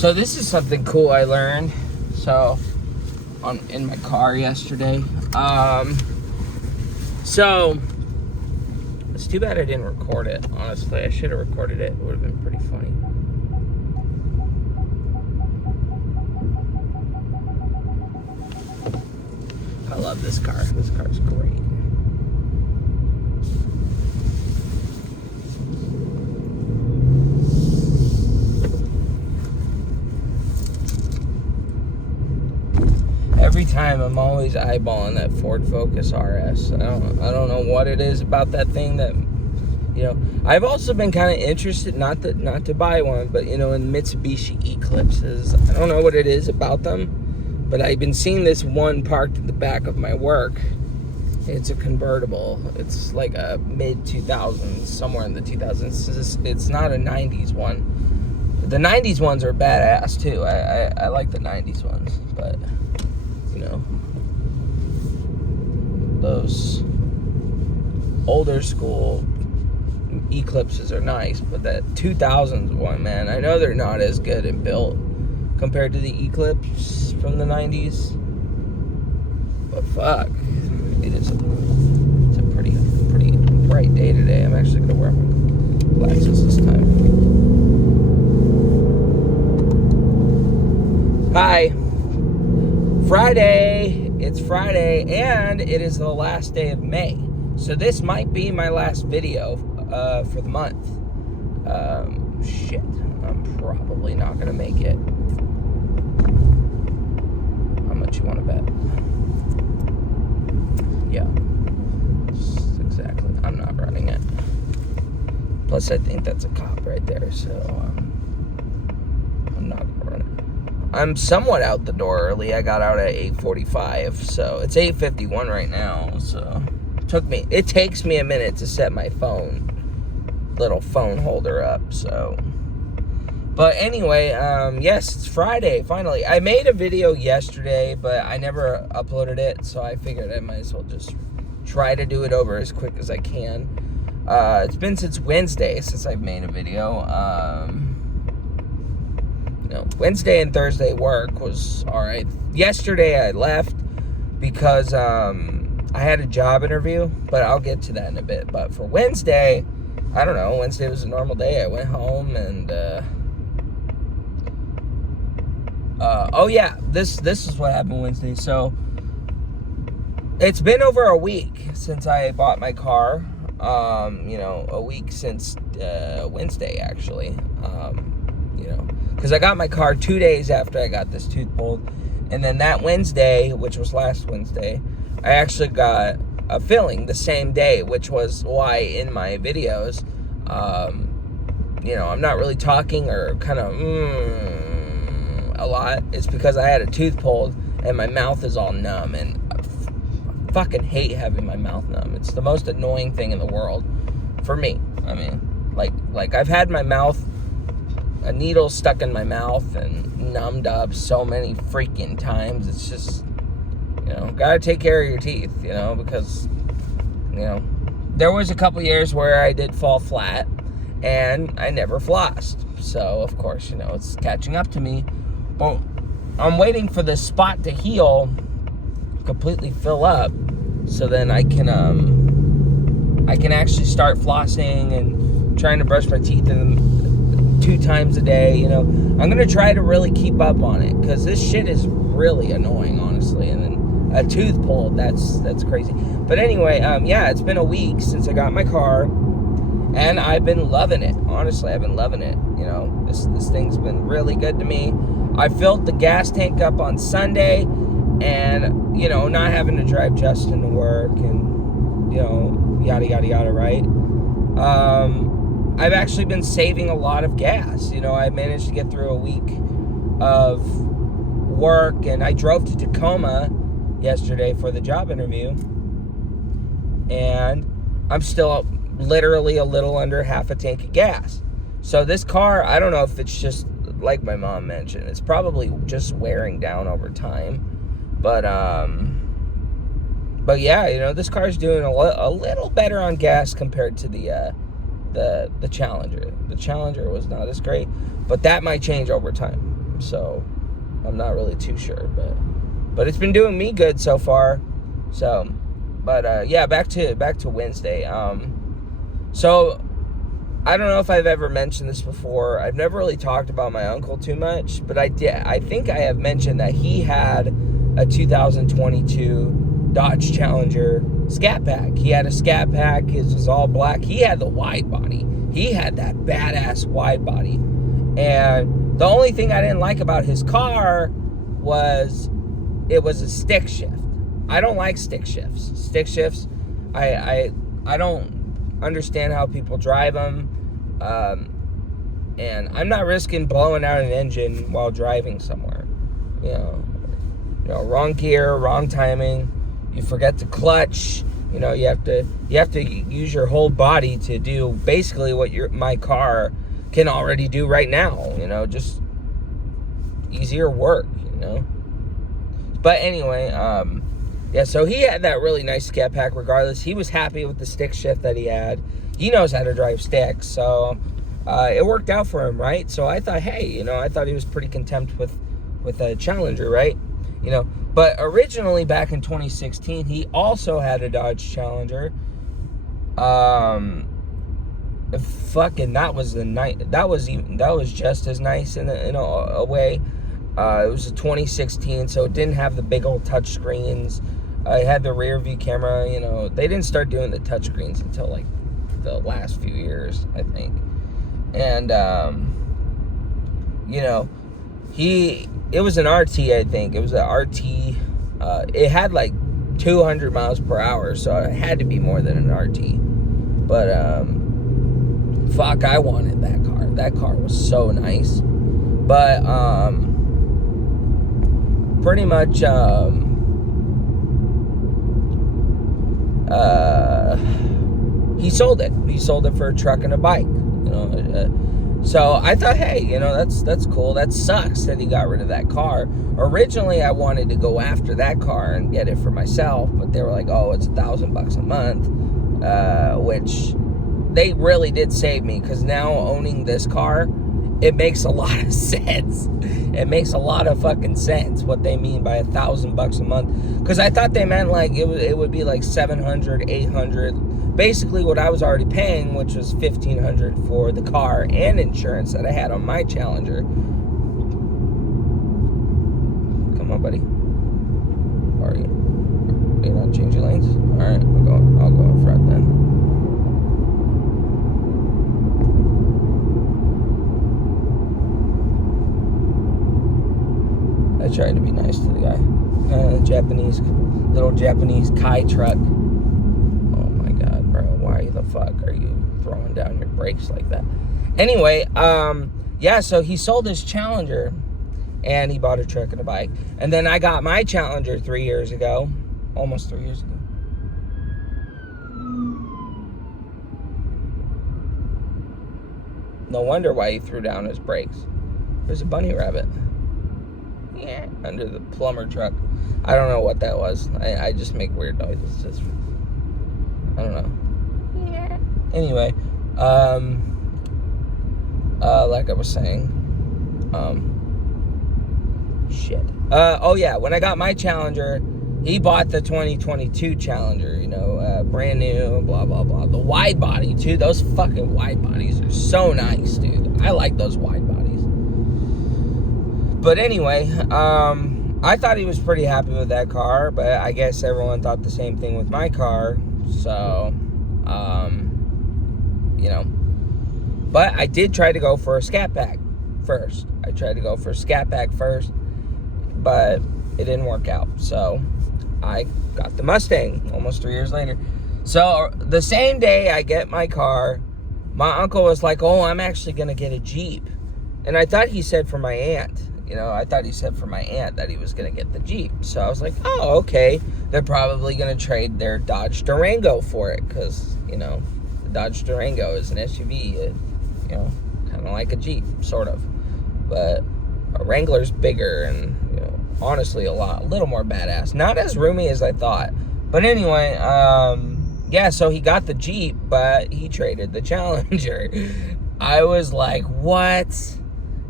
So this is something cool I learned. So in my car yesterday. So it's too bad I didn't record it. Honestly, I should have recorded it. It would have been pretty funny. I love this car. This car's great. Every time I'm always eyeballing that Ford Focus RS. I don't know what it is about that thing that, you know. I've also been kind of interested, not to buy one, but in Mitsubishi Eclipses. I don't know what it is about them, but I've been seeing this one parked at the back of my work. It's a convertible. It's like a mid 2000s, somewhere in the 2000s. It's not a 90s one. The 90s ones are badass too. I like the 90s ones, but those older school Eclipses are nice, but that 2000s one, man, I know they're not as good and built compared to the Eclipse from the 90s, but fuck, it's a pretty bright day today. I'm actually gonna wear my glasses this time. Hi. Friday. It's Friday, and it is the last day of May. So this might be my last video for the month. Shit. I'm probably not going to make it. How much you want to bet? Yeah. Exactly. I'm not running it. Plus, I think that's a cop right there, so I'm not going to run it. I'm somewhat out the door early. I got out at 8:45, so it's 8:51 right now. So it takes me a minute to set my little phone holder up. So, but anyway, yes, it's Friday finally. I made a video yesterday, but I never uploaded it, so I figured I might as well just try to do it over as quick as I can. It's been since Wednesday since I've made a video. Wednesday and Thursday work was alright. Yesterday I left because I had a job interview, but I'll get to that in a bit. But for Wednesday, I don't know, Wednesday was a normal day. I went home and oh yeah, this is what happened Wednesday. So it's been over a week since I bought my car. A week since Wednesday actually. Because I got my car 2 days after I got this tooth pulled. And then that Wednesday, which was last Wednesday, I actually got a filling the same day, which was why in my videos, I'm not really talking or kind of a lot. It's because I had a tooth pulled and my mouth is all numb. And I fucking hate having my mouth numb. It's the most annoying thing in the world for me. I mean, like I've had my mouth, a needle stuck in my mouth and numbed up so many freaking times. It's just, gotta take care of your teeth, because, there was a couple years where I did fall flat and I never flossed. So, of course, it's catching up to me. But I'm waiting for this spot to heal, completely fill up, so then I can actually start flossing and trying to brush my teeth in 2 times a day. I'm gonna try to really keep up on it, because this shit is really annoying, honestly. And then a tooth pulled, that's crazy. But anyway, yeah, it's been a week since I got my car, and I've been loving it. Honestly, I've been loving it. This thing's been really good to me. I filled the gas tank up on Sunday, and not having to drive Justin to work, and yada yada yada, right? I've actually been saving a lot of gas. I managed to get through a week of work, and I drove to Tacoma yesterday for the job interview, and I'm still literally a little under half a tank of gas. So this car, I don't know if it's just, like my mom mentioned, it's probably just wearing down over time, but yeah, this car's doing a little better on gas compared to the Challenger. The Challenger was not as great, but that might change over time. So I'm not really too sure, but it's been doing me good so far. So, but yeah, back to Wednesday. So I don't know if I've ever mentioned this before. I've never really talked about my uncle too much, but I think I have mentioned that he had a 2022 Dodge Challenger Scat Pack. He had a Scat Pack. His was all black. He had the wide body. He had that badass wide body. And the only thing I didn't like about his car was it was a stick shift. I don't like stick shifts. Stick shifts, I don't understand how people drive them. And I'm not risking blowing out an engine while driving somewhere. You know, wrong gear, wrong timing. You forget to clutch. You know, you have to use your whole body to do basically what my car can already do right now. You know, just easier work. You know. But anyway, yeah. So he had that really nice Scat Pack. Regardless, he was happy with the stick shift that he had. He knows how to drive sticks, so it worked out for him, right? So I thought, hey, you know, I thought he was pretty content with a Challenger, right? You know, but originally back in 2016, he also had a Dodge Challenger. Fucking that was just as nice in a way. It was a 2016, so it didn't have the big old touch screens. It had the rear view camera. You know, they didn't start doing the touch screens until like the last few years, I think. And you know, it was an RT, I think. It was an RT. It had like 200 miles per hour, so it had to be more than an RT. But fuck, I wanted that car. That car was so nice. But pretty much he sold it. He sold it for a truck and a bike. You know. So I thought, hey, you know, that's cool. That sucks that he got rid of that car. Originally, I wanted to go after that car and get it for myself, but they were like, oh, it's $1,000 a month, which they really did save me, because now owning this car, it makes a lot of sense. It makes a lot of fucking sense what they mean by $1,000 a month. Because I thought they meant like it would be like $700, $800. Basically what I was already paying, which was $1,500 for the car and insurance that I had on my Challenger. Come on, buddy. Are you not changing lanes? All right, I'll go in front then. I tried to be nice to the guy. Little Japanese Kai truck. Why the fuck are you throwing down your brakes like that? Anyway, yeah, so he sold his Challenger and he bought a truck and a bike. And then I got my Challenger 3 years ago. Almost 3 years ago. No wonder why he threw down his brakes. There's a bunny rabbit. Yeah, under the plumber truck. I don't know what that was. I just make weird noises. Just, I don't know. Anyway, like I was saying, shit. Oh yeah, when I got my Challenger, he bought the 2022 Challenger, you know, brand new, blah, blah, blah. The wide body, too. Those fucking wide bodies are so nice, dude. I like those wide bodies. But anyway, I thought he was pretty happy with that car, but I guess everyone thought the same thing with my car, so... you know, but I did try to go for a Scat Pack first. I tried to go for a Scat Pack first, but it didn't work out. So I got the Mustang almost 3 years later. So the same day I get my car, my uncle was like, oh, I'm actually going to get a Jeep. And I thought he said for my aunt. You know, I thought he said for my aunt that he was going to get the Jeep. So I was like, oh, okay. They're probably going to trade their Dodge Durango for it because, you know, the Dodge Durango is an SUV, you know, kind of like a Jeep, sort of. But a Wrangler's bigger and, you know, honestly a little more badass. Not as roomy as I thought. But anyway, yeah, so he got the Jeep, but he traded the Challenger. I was like, what?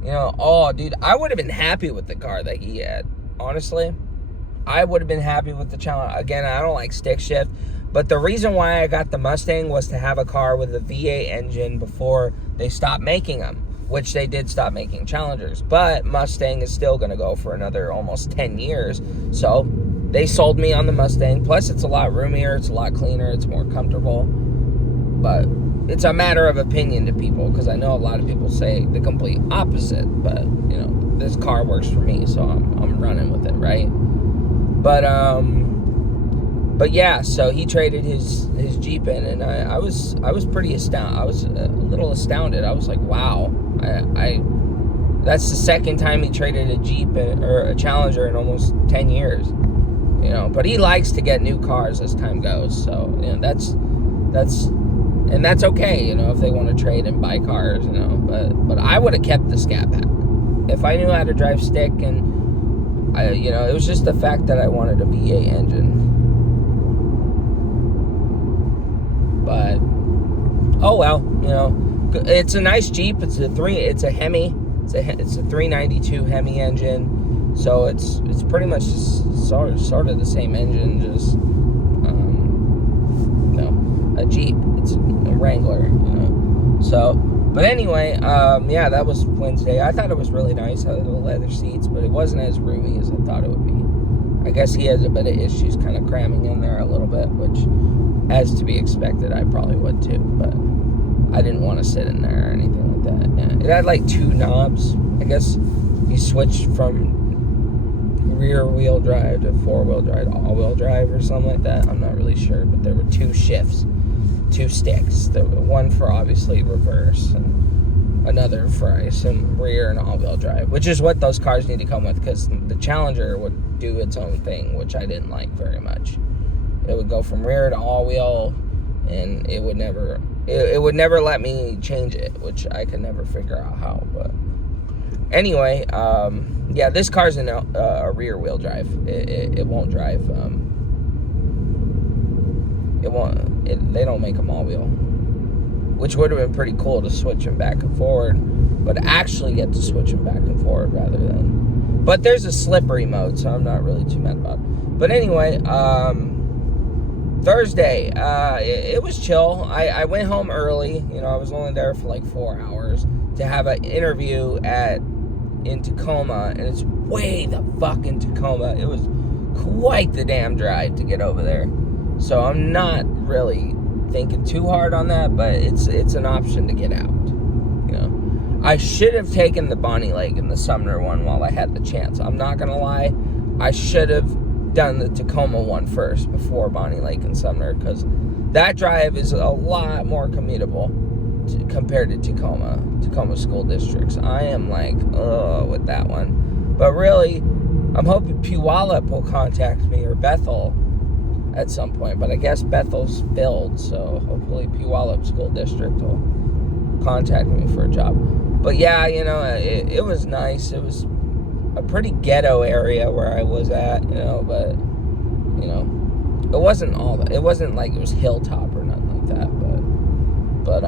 You know, oh, dude, I would have been happy with the car that he had. Honestly, I would have been happy with the Challenger. Again, I don't like stick shift, but the reason why I got the Mustang was to have a car with a V8 engine before they stopped making them, which they did stop making Challengers. But Mustang is still going to go for another almost 10 years. So they sold me on the Mustang. Plus, it's a lot roomier, it's a lot cleaner, it's more comfortable. But it's a matter of opinion to people, because I know a lot of people say the complete opposite, but you know, this car works for me, so I'm running with it, right? But yeah, so he traded his Jeep in, and I was pretty astounded. I was a little astounded. I was like, wow, I that's the second time he traded a Jeep or a Challenger in almost 10 years, you know. But he likes to get new cars as time goes, so you know, that's okay, you know, if they want to trade and buy cars, you know. But I would have kept the Scat Pack if I knew how to drive stick, and you know, it was just the fact that I wanted a V8 engine. But oh well, you know, it's a nice Jeep. It's a Hemi. It's a 392 Hemi engine, so it's pretty much just sort of the same engine, just a Jeep. It's a Wrangler, you know. So, but anyway, yeah, that was Wednesday. I thought it was really nice. Had the leather seats, but it wasn't as roomy as I thought it would be. I guess he has a bit of issues kind of cramming in there a little bit, which, as to be expected, I probably would too, but I didn't want to sit in there or anything like that. Yeah. It had like 2 knobs. I guess you switched from rear wheel drive to 4-wheel drive to all-wheel drive or something like that. I'm not really sure, but there were 2 shifts, 2 sticks. There were one for obviously reverse and another for, I assume, rear and all-wheel drive, which is what those cars need to come with, because the Challenger would do its own thing, which I didn't like very much. It would go from rear to all-wheel, and it would never let me change it, which I could never figure out how. But anyway, yeah, this car's in a rear-wheel drive. It won't drive. They don't make them all-wheel, which would have been pretty cool to switch them back and forward, but actually get to switch them back and forward rather than. But there's a slippery mode, so I'm not really too mad about it. But anyway, Thursday, it was chill. I went home early. You know, I was only there for like 4 hours to have an interview in Tacoma, and it's way the fuck in Tacoma. It was quite the damn drive to get over there. So I'm not really thinking too hard on that, but it's an option to get out. You know, I should have taken the Bonnie Lake and the Sumner one while I had the chance. I'm not gonna lie, I should have done the Tacoma one first before Bonnie Lake and Sumner, because that drive is a lot more commutable compared to Tacoma school districts. I am like, with that one. But really, I'm hoping Puyallup will contact me, or Bethel at some point. But I guess Bethel's filled, so hopefully Puyallup school district will contact me for a job. But yeah, you know, it was nice. It was a pretty ghetto area where I was at, you know, but, you know, it wasn't like it was hilltop or nothing like that, but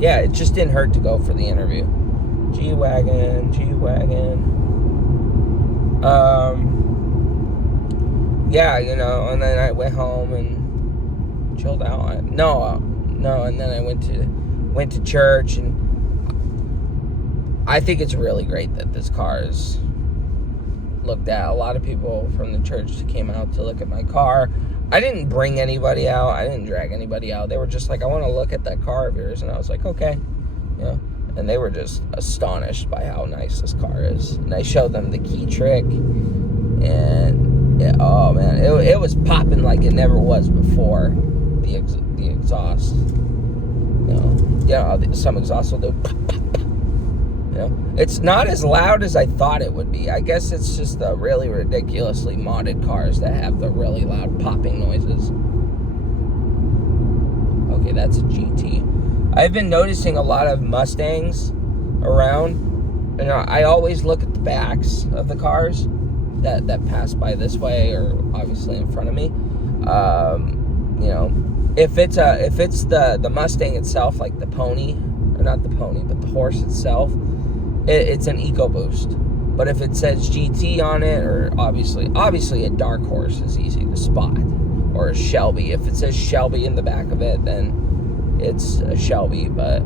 yeah, it just didn't hurt to go for the interview. G-Wagon. Yeah, you know, and then I went home and chilled out. No, and then I went to church, and I think it's really great that this car is looked at. A lot of people from the church came out to look at my car. I didn't bring anybody out. I didn't drag anybody out. They were just like, I want to look at that car of yours. And I was like, okay. You know, and they were just astonished by how nice this car is. And I showed them the key trick. And, oh, man, it was popping like it never was before. The exhaust. You know, some exhausts will do pop, pop, pop. You know, it's not as loud as I thought it would be. I guess it's just the really ridiculously modded cars that have the really loud popping noises. Okay, that's a GT. I've been noticing a lot of Mustangs around. You know, I always look at the backs of the cars that pass by this way, or obviously in front of me. You know, if it's the Mustang itself, like the Pony, or not the pony, but the horse itself, it's an EcoBoost. But if it says GT on it, or obviously a Dark Horse is easy to spot, or a Shelby. If it says Shelby in the back of it, then it's a Shelby. But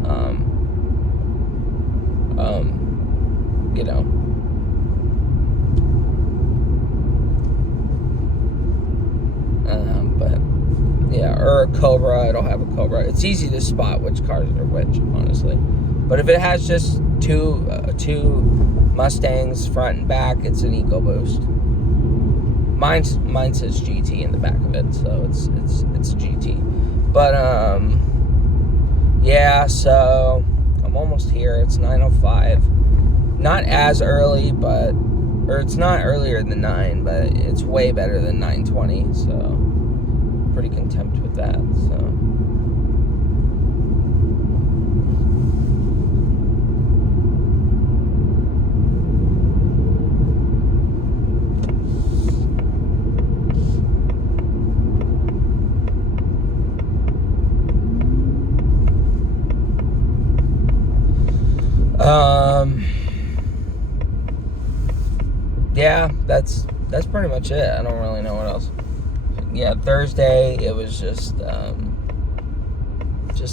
you know. But yeah, or a Cobra, it'll have a Cobra. It's easy to spot which cars are which, honestly. But if it has just two Mustangs front and back, it's an EcoBoost. Mine says GT in the back of it, so it's GT. But yeah, so I'm almost here. It's 9:05. Not as early, or it's not earlier than 9, but it's way better than 9:20. So pretty content with that. So. Yeah, that's pretty much it. I don't really know what else. Yeah, Thursday, it was just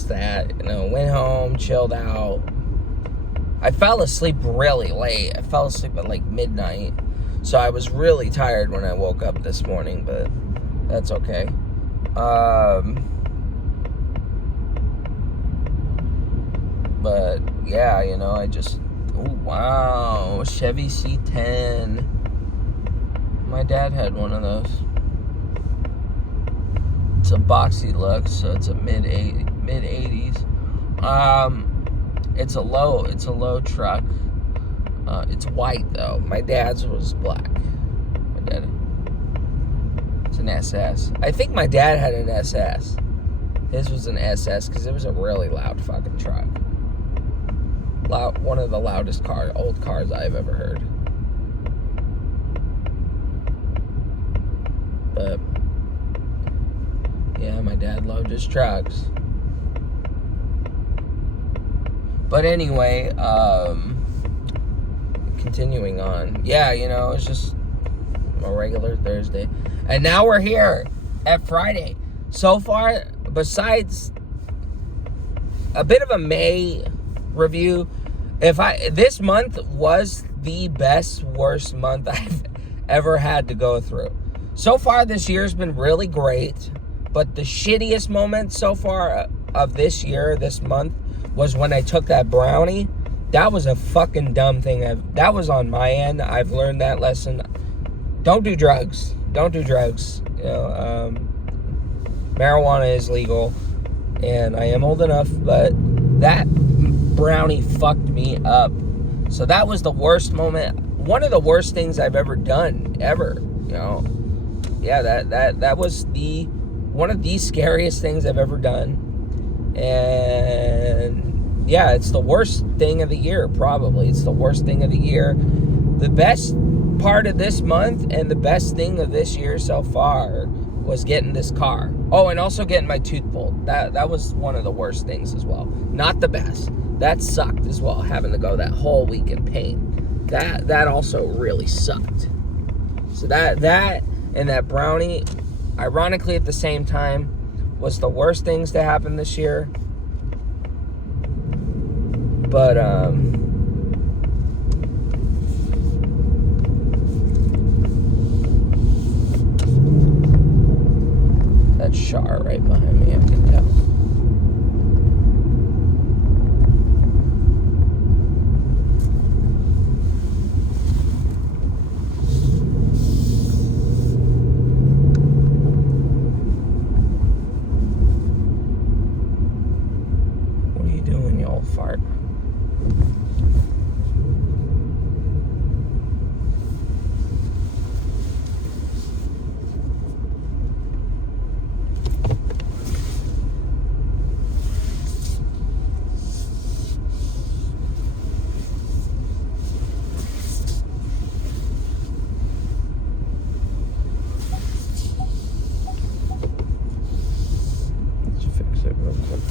that, went home, chilled out. I fell asleep really late. I fell asleep at like midnight. So I was really tired when I woke up this morning, but that's okay. But yeah, I just, oh wow, Chevy C10. My dad had one of those. It's a boxy look, so it's a mid 80s. It's a low truck. It's white though. My dad's was black. It's an SS. I think my dad had an SS. His was an SS because it was a really loud fucking truck. One of the loudest old cars I've ever heard. But yeah, my dad loved his trucks. But anyway, continuing on. Yeah, it's just a regular Thursday. And now we're here at Friday. So far, besides a bit of a May review, this month was the worst month I've ever had to go through. So far this year's been really great, but the shittiest moment so far of this month, was when I took that brownie. That was a fucking dumb thing. That was on my end. I've learned that lesson. Don't do drugs. Marijuana is legal, and I am old enough, but that brownie fucked me up. So that was the worst moment. One of the worst things I've ever done, ever. Yeah, that was one of the scariest things I've ever done. And yeah, it's the worst thing of the year, probably. It's the worst thing of the year. The best part of this month and the best thing of this year so far was getting this car. Oh, and also getting my tooth pulled. That was one of the worst things as well. Not the best. That sucked as well, having to go that whole week in pain. That also really sucked. So that and that brownie, ironically at the same time, was the worst things to happen this year. But that's Char right behind me, I can tell. Fart. Let's fix it real quick.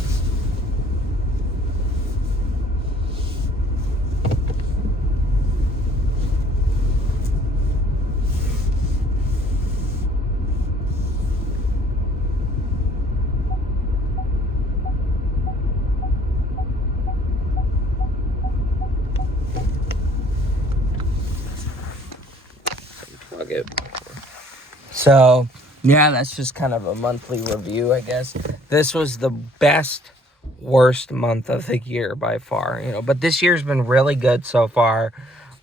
fuck it. So, yeah, that's just kind of a monthly review, I guess. This was the worst month of the year by far, you know. But this year's been really good so far.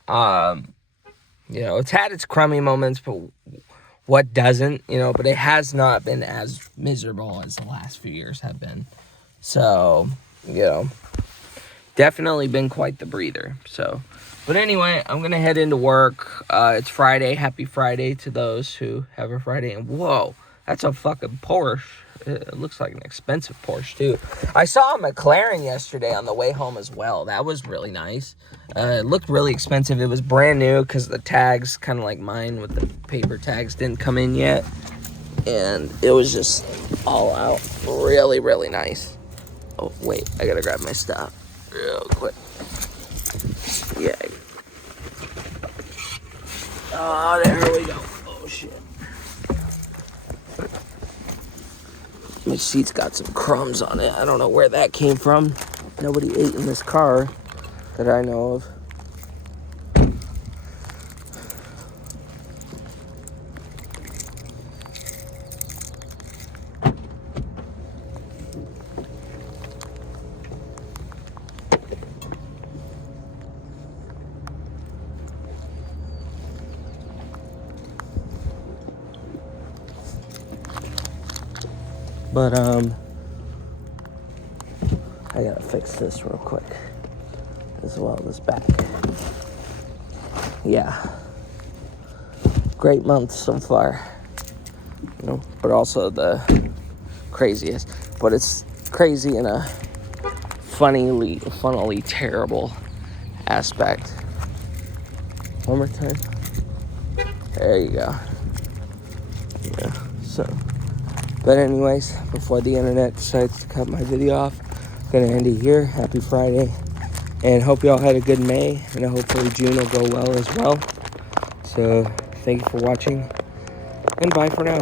You know, it's had its crummy moments, but what doesn't, you know, but it has not been as miserable as the last few years have been. So, you know, definitely been quite the breather. So, but anyway, I'm going to head into work. It's Friday. Happy Friday to those who have a Friday. And whoa, that's a fucking Porsche. It looks like an expensive Porsche, too. I saw a McLaren yesterday on the way home as well. That was really nice. It looked really expensive. It was brand new because the tags, kind of like mine with the paper tags, didn't come in yet. And it was just all out really, really nice. Oh, wait. I got to grab my stuff real quick. Yeah. Oh, there we go. Oh, shit. My seat's got some crumbs on it. I don't know where that came from. Nobody ate in this car that I know of. But, I gotta fix this real quick as well, this back. Yeah. Great month so far. You know, but also the craziest. But it's crazy in a funnily terrible aspect. One more time. There you go. Yeah, so. But anyways, before the internet decides to cut my video off, I'm going to end it here. Happy Friday. And hope you all had a good May. And hopefully June will go well as well. So thank you for watching. And bye for now.